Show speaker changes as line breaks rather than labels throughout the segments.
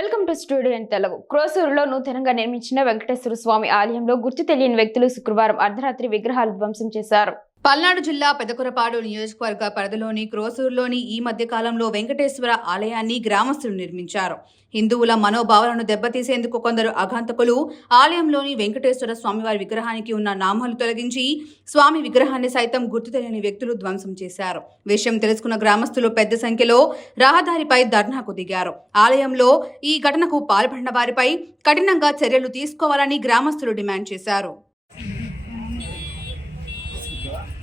Welcome to studio Telugu. క్రోసూరులో నూతనంగా నిర్మించిన వెంకటేశ్వర స్వామి ఆలయంలో గుర్తు తెలియని వ్యక్తులు శుక్రవారం అర్ధరాత్రి విగ్రహాలు ధ్వంసం చేశారు.
పల్నాడు జిల్లా పెదకురపాడు నియోజకవర్గ పరిధిలోని క్రోసూరులోని ఈ మధ్య కాలంలో వెంకటేశ్వర ఆలయాన్ని గ్రామస్తులు నిర్మించారు. హిందువుల మనోభావాలను దెబ్బతీసేందుకు కొందరు అఘాంతకులు ఆలయంలోని వెంకటేశ్వర స్వామివారి విగ్రహానికి ఉన్న నామాలు తొలగించి స్వామి విగ్రహాన్ని సైతం గుర్తు తెలియని వ్యక్తులు ధ్వంసం చేశారు. విషయం తెలుసుకున్న గ్రామస్తులు పెద్ద సంఖ్యలో రహదారిపై ధర్నాకు దిగారు. ఆలయంలో ఈ ఘటనకు పాల్పడిన వారిపై కఠినంగా చర్యలు తీసుకోవాలని గ్రామస్తులు డిమాండ్ చేశారు.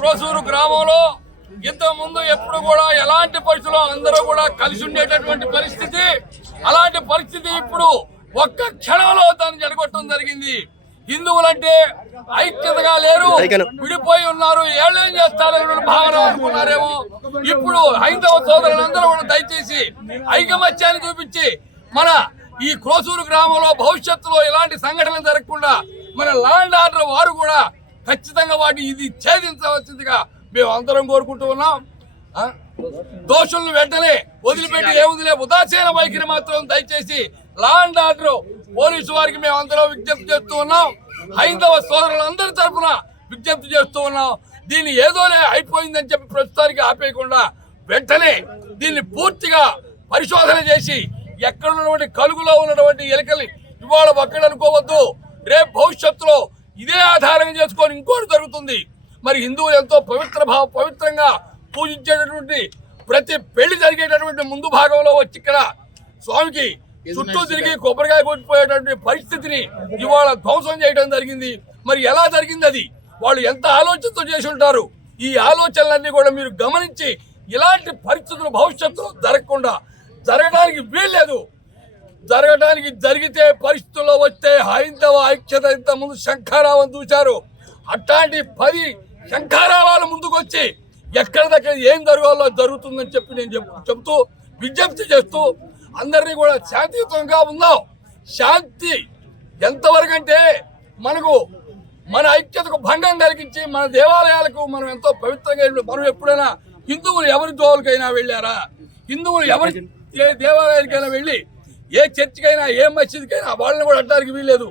మన క్రోసూరు గ్రామంలో ఇంత ముందు ఎప్పుడు కూడా ఎలాంటి పరిస్థితుల్లో అందరూ కూడా కలిసి ఉండేటటువంటి పరిస్థితి అలాంటి పరిస్థితి ఇప్పుడు ఒక్క క్షణంలో దాన్ని జడగొట్టడం జరిగింది. హిందువులంటే ఐక్యతగా లేరు విడిపోయి ఉన్నారు ఏళ్ళేం చేస్తారని భావన అనుకున్నారేమో. ఇప్పుడు హైందవ సోదరులందరూ కూడా దయచేసి ఐకమత్యాన్ని చూపించి మన ఈ క్రోసూరు గ్రామంలో భవిష్యత్తులో ఇలాంటి సంఘటనలు జరగకుండా మన లాండ్ ఆర్డర్ వారు కూడా ఖచ్చితంగా వాటిని ఇది ఛేదించవలసిందిగా మేము అందరం కోరుకుంటూ ఉన్నాం. దోషులను వెంటనే వదిలిపెట్టి ఏముందిలే ఉదాసీన వైఖరి మాత్రం దయచేసి లా అండ్ ఆర్డర్ పోలీసు వారికి మేము అందరం విజ్ఞప్తి చేస్తూ ఉన్నాం. హైందవ సోదరులందరి తరఫున విజ్ఞప్తి చేస్తూ ఉన్నాం. దీన్ని ఏదోలే అయిపోయిందని చెప్పి ప్రస్తుతానికి ఆపేయకుండా వెంటనే దీన్ని పూర్తిగా పరిశోధన చేసి ఎక్కడ ఉన్నటువంటి కలుగులో ఉన్నటువంటి ఎలుకల్ని ఇవాళ ఒక్కడనుకోవద్దు రేపు భవిష్యత్తులో ఇదే ఆధారం చేసుకొని ఇంకోటి జరుగుతుంది. మరి హిందువులు ఎంతో పవిత్ర భావ పవిత్రంగా పూజించేటటువంటి ప్రతి పెళ్ళి జరిగేటటువంటి ముందు భాగంలో వచ్చి ఇక్కడ స్వామికి చుట్టూ తిరిగి కొబ్బరికాయ కొట్టిపోయేటటువంటి పరిస్థితిని ఇవాళ ధ్వంసం చేయడం జరిగింది. మరి ఎలా జరిగింది అది? వాళ్ళు ఎంత ఆలోచనతో చేసి ఉంటారు? ఈ ఆలోచనలన్నీ కూడా మీరు గమనించి ఇలాంటి పరిస్థితులు భవిష్యత్తులో జరగకుండా జరగడానికి వీల్లేదు. జరగడానికి జరిగితే పరిస్థితుల్లో వస్తే హైందవ ఐక్యత ఇంత ముందు శంఖారావం చూశారు. అట్లాంటి పది శంఖారావాల ముందుకు వచ్చి ఎక్కడ దగ్గర ఏం జరగాలో జరుగుతుందని చెప్పి నేను చెబుతూ విజ్ఞప్తి చేస్తూ అందరినీ కూడా శాంతియుతంగా ఉందాం. శాంతి ఎంతవరకు అంటే మనకు మన ఐక్యతకు భంగం కలిగించి మన దేవాలయాలకు మనం ఎంతో పవిత్రంగా మనం ఎప్పుడైనా హిందువులు ఎవరి జోలికైనా వెళ్ళారా? హిందువులు ఎవరి ఏ దేవాలయానికైనా వెళ్ళి ఏ చర్చికైనా ఏ మసీదుకైనా వాళ్ళని కూడా అడ్డానికి వీల్లేదు.